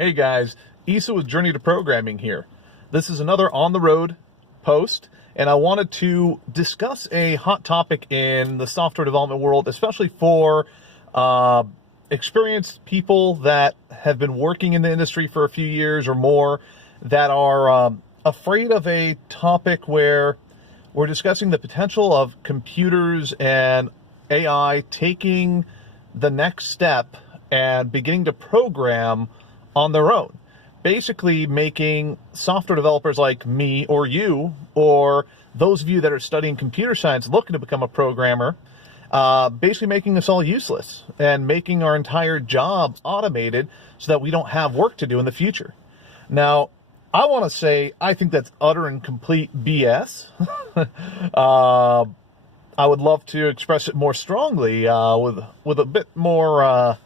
Hey guys, Isa with Journey to Programming here. This is another on the road post, and I wanted to discuss a hot topic in the software development world, especially for experienced people that have been working in the industry for a few years or more, that are afraid of a topic where we're discussing the potential of computers and AI taking the next step and beginning to program on their own, basically making software developers like me or you, or those of you that are studying computer science looking to become a programmer, basically making us all useless and making our entire job automated so that we don't have work to do in the future. Now, I want to say I think that's utter and complete BS. I would love to express it more strongly with a bit more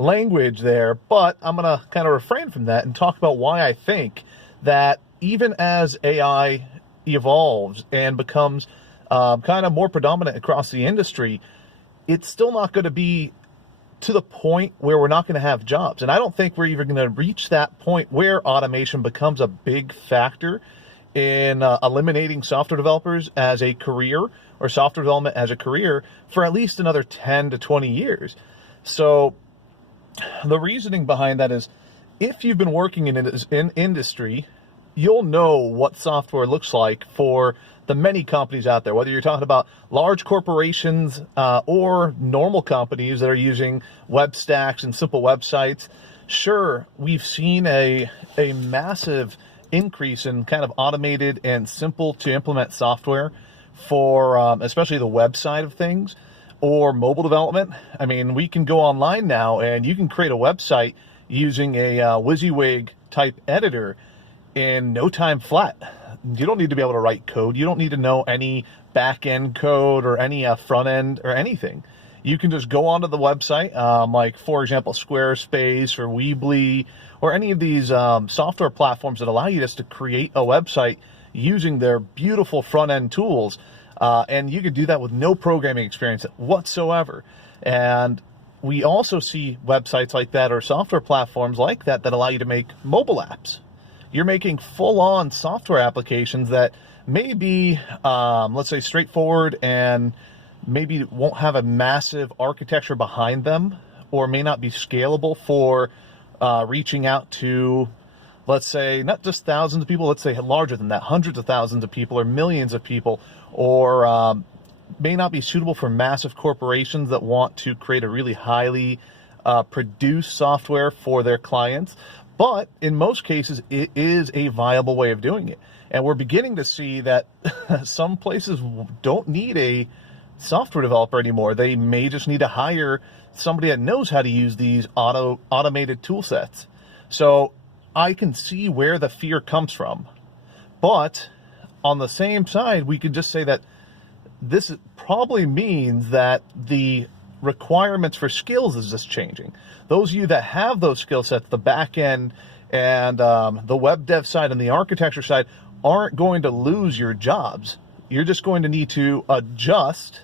language there, but I'm going to kind of refrain from that and talk about why I think that even as AI evolves and becomes kind of more predominant across the industry, it's still not going to be to the point where we're not going to have jobs. And I don't think we're even going to reach that point where automation becomes a big factor in eliminating software developers as a career, or software development as a career, for at least another 10 to 20 years. So the reasoning behind that is, if you've been working in industry, you'll know what software looks like for the many companies out there, whether you're talking about large corporations or normal companies that are using web stacks and simple websites. Sure, we've seen a massive increase in kind of automated and simple to implement software for especially the web side of things, or mobile development. I mean, we can go online now and you can create a website using a WYSIWYG type editor in no time flat. You don't need to be able to write code. You don't need to know any back-end code or any front end or anything. You can just go onto the website, like, for example, Squarespace or Weebly, or any of these software platforms that allow you just to create a website using their beautiful front-end tools. And you could do that with no programming experience whatsoever. And we also see websites like that, or software platforms like that, that allow you to make mobile apps. You're making full-on software applications that may be, let's say, straightforward and maybe won't have a massive architecture behind them, or may not be scalable for reaching out to, let's say, not just thousands of people, let's say larger than that, hundreds of thousands of people or millions of people, or may not be suitable for massive corporations that want to create a really highly produced software for their clients. But in most cases, it is a viable way of doing it. And we're beginning to see that some places don't need a software developer anymore. They may just need to hire somebody that knows how to use these automated tool sets. So I can see where the fear comes from. But on the same side, we could just say that this probably means that the requirements for skills is just changing. Those of you that have those skill sets, the back end and the web dev side and the architecture side, aren't going to lose your jobs. You're just going to need to adjust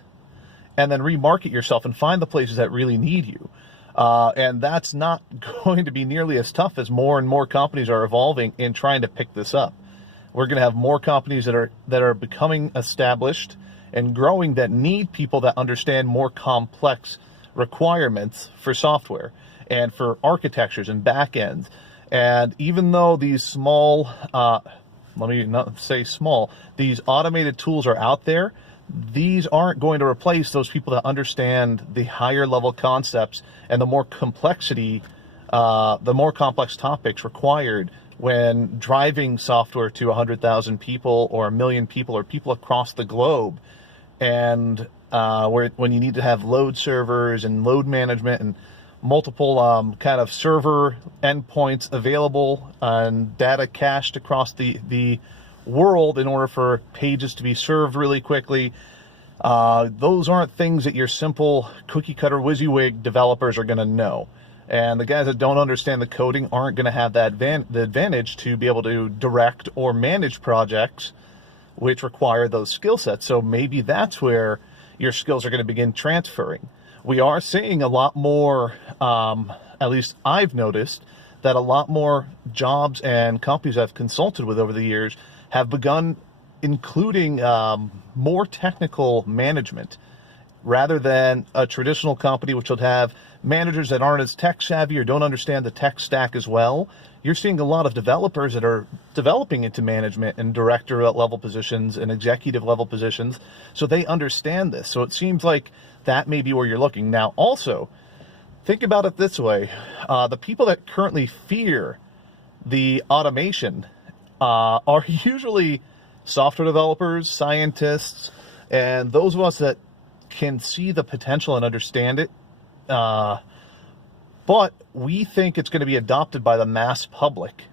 and then remarket yourself and find the places that really need you. And that's not going to be nearly as tough as more and more companies are evolving in trying to pick this up. We're going to have more companies that are becoming established and growing that need people that understand more complex requirements for software and for architectures and backends. And even though these small, let me not say small, these automated tools are out there, these aren't going to replace those people that understand the higher level concepts and the more complexity, the more complex topics required when driving software to 100,000 people or 1 million people or people across the globe. And when you need to have load servers and load management and multiple kind of server endpoints available and data cached across the world in order for pages to be served really quickly, those aren't things that your simple cookie cutter WYSIWYG developers are going to know. And the guys that don't understand the coding aren't going to have the advantage to be able to direct or manage projects which require those skill sets. So maybe that's where your skills are going to begin transferring. We are seeing a lot more, at least I've noticed, that a lot more jobs and companies I've consulted with over the years have begun including more technical management rather than a traditional company which would have managers that aren't as tech savvy or don't understand the tech stack as well. You're seeing a lot of developers that are developing into management and director level positions and executive level positions, so they understand this. So it seems like that may be where you're looking. Now, also, think about it this way. The people that currently fear the automation are usually software developers, scientists, and those of us that can see the potential and understand it. But we think it's going to be adopted by the mass public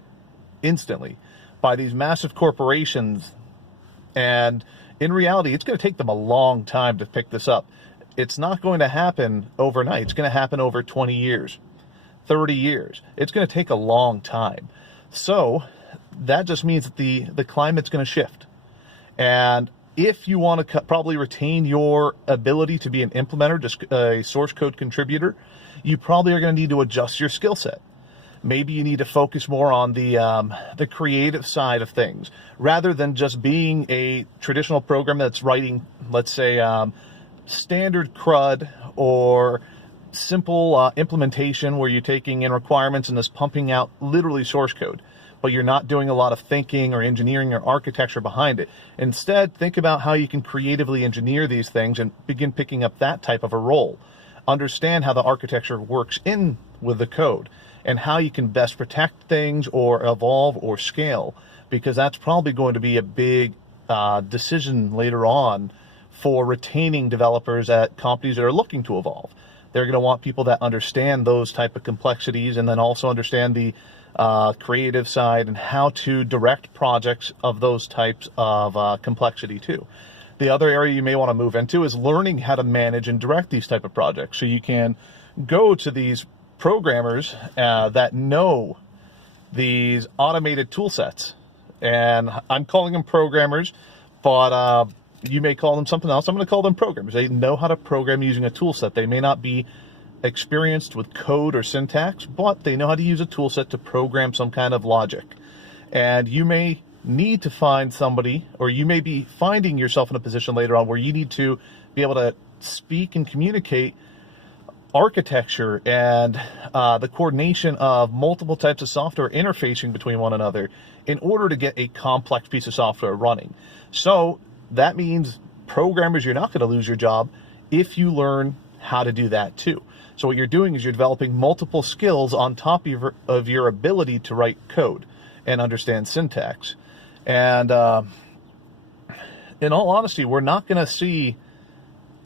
instantly, by these massive corporations. And in reality, it's going to take them a long time to pick this up. It's not going to happen overnight. It's going to happen over 20 years, 30 years. It's going to take a long time. So that just means that the climate's going to shift. And if you want to probably retain your ability to be an implementer, just a source code contributor, you probably are going to need to adjust your skill set. Maybe you need to focus more on the creative side of things, rather than just being a traditional programmer that's writing, let's say, standard CRUD or simple implementation where you're taking in requirements and just pumping out literally source code, but you're not doing a lot of thinking or engineering or architecture behind it. Instead, think about how you can creatively engineer these things and begin picking up that type of a role. Understand how the architecture works in with the code and how you can best protect things or evolve or scale, because that's probably going to be a big decision later on for retaining developers at companies that are looking to evolve. They're going to want people that understand those type of complexities and then also understand the creative side and how to direct projects of those types of complexity too. The other area you may want to move into is learning how to manage and direct these type of projects. So you can go to these programmers that know these automated tool sets. And I'm calling them programmers, but you may call them something else. I'm going to call them programmers. They know how to program using a tool set. They may not be experienced with code or syntax, but they know how to use a tool set to program some kind of logic. And you may need to find somebody, or you may be finding yourself in a position later on where you need to be able to speak and communicate architecture and the coordination of multiple types of software interfacing between one another in order to get a complex piece of software running. So that means programmers, you're not going to lose your job if you learn how to do that too. So what you're doing is you're developing multiple skills on top of your ability to write code and understand syntax. And in all honesty, we're not going to see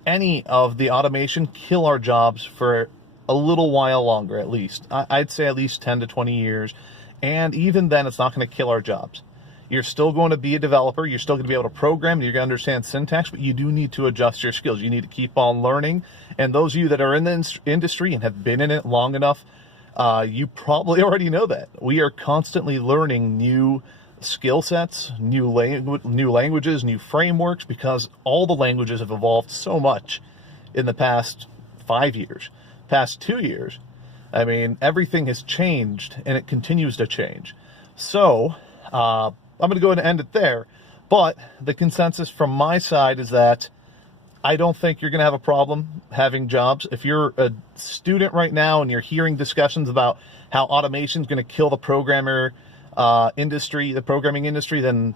any of the automation kill our jobs for a little while longer, at least. I'd say at least 10 to 20 years. And even then, it's not going to kill our jobs. You're still going to be a developer. You're still going to be able to program. You're going to understand syntax, but you do need to adjust your skills. You need to keep on learning. And those of you that are in the industry and have been in it long enough, you probably already know that. We are constantly learning new skill sets, new languages, new frameworks, because all the languages have evolved so much in the past 5 years, past 2 years. I mean, everything has changed and it continues to change. So I'm going to go ahead and end it there. But the consensus from my side is that I don't think you're going to have a problem having jobs. If you're a student right now and you're hearing discussions about how automation is going to kill the programming industry, then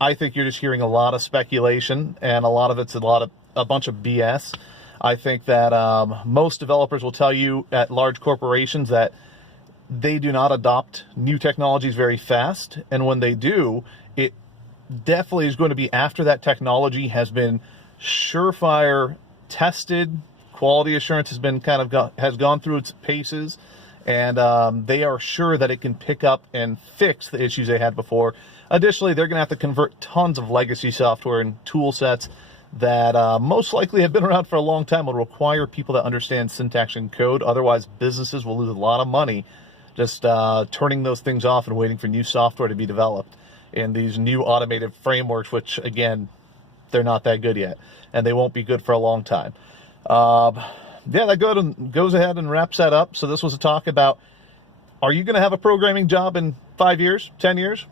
I think you're just hearing a lot of speculation, and a lot of it's a bunch of BS. I think that most developers will tell you at large corporations that they do not adopt new technologies very fast, and when they do, it definitely is going to be after that technology has been surefire tested, quality assurance has been has gone through its paces, and they are sure that it can pick up and fix the issues they had before. Additionally, they're going to have to convert tons of legacy software and tool sets that most likely have been around for a long time, will require people that understand syntax and code. Otherwise, businesses will lose a lot of money just turning those things off and waiting for new software to be developed in these new automated frameworks, which, again, they're not that good yet, and they won't be good for a long time. Yeah, that goes ahead and wraps that up. So this was a talk about Are you going to have a programming job in 5 years, 10 years?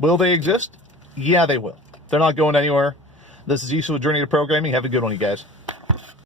Will they exist? Yeah, they will. They're not going anywhere. This is Isa with Journey to Programming. Have a good one, you guys.